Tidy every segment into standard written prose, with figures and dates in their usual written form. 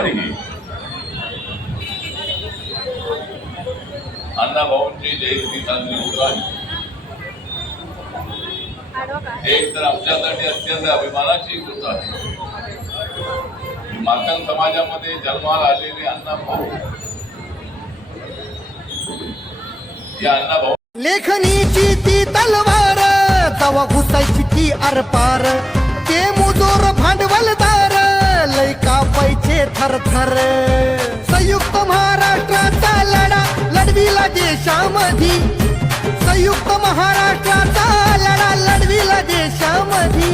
तरीही अण्णाभाऊंची जयंती साजरी होत आहे. एक तर आमच्यासाठी अत्यंत अभिमानाची गोष्ट आहे. माकन समाजामध्ये जन्माला आलेले अण्णाभाऊ, या अण्णाभाऊ लेखनीची ती तलवार तवा घुसायची ती आरपार, ते मुजोर भांडवलदार लय कापायचे थरथर. संयुक्त महाराष्ट्राचा लढा लढविला देशामधी, संयुक्त महाराष्ट्राचा लढा लढविला देशामधी.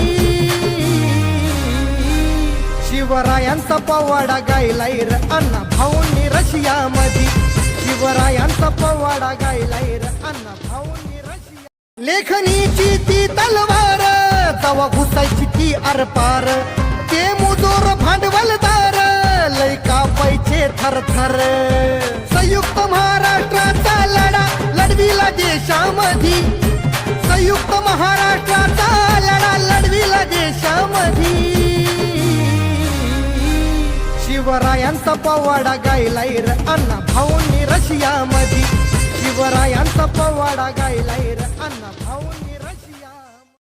शिवरायांचा पवाडा गायलाय र अण्णा भाऊंनी रशियामधी, शिवरायांचा पवाडा गायलाय र अण्णा भाऊंनी रशिया. लेखनीची ती तलवार तवा घुसायची ती आरपार, ते मुजोर भांडवलदार लय कापायचे थरथर. संयुक्त महाराष्ट्राचा लढा लढविला देशामधी, संयुक्त महाराष्ट्राचा लढा लढविला देशामधी. शिवरायांचा पवाडा गायलाय र अण्णा भाऊंनी रशियामधी, शिवरायांचा पवाडा गायलाय र अण्णा भाऊंनी.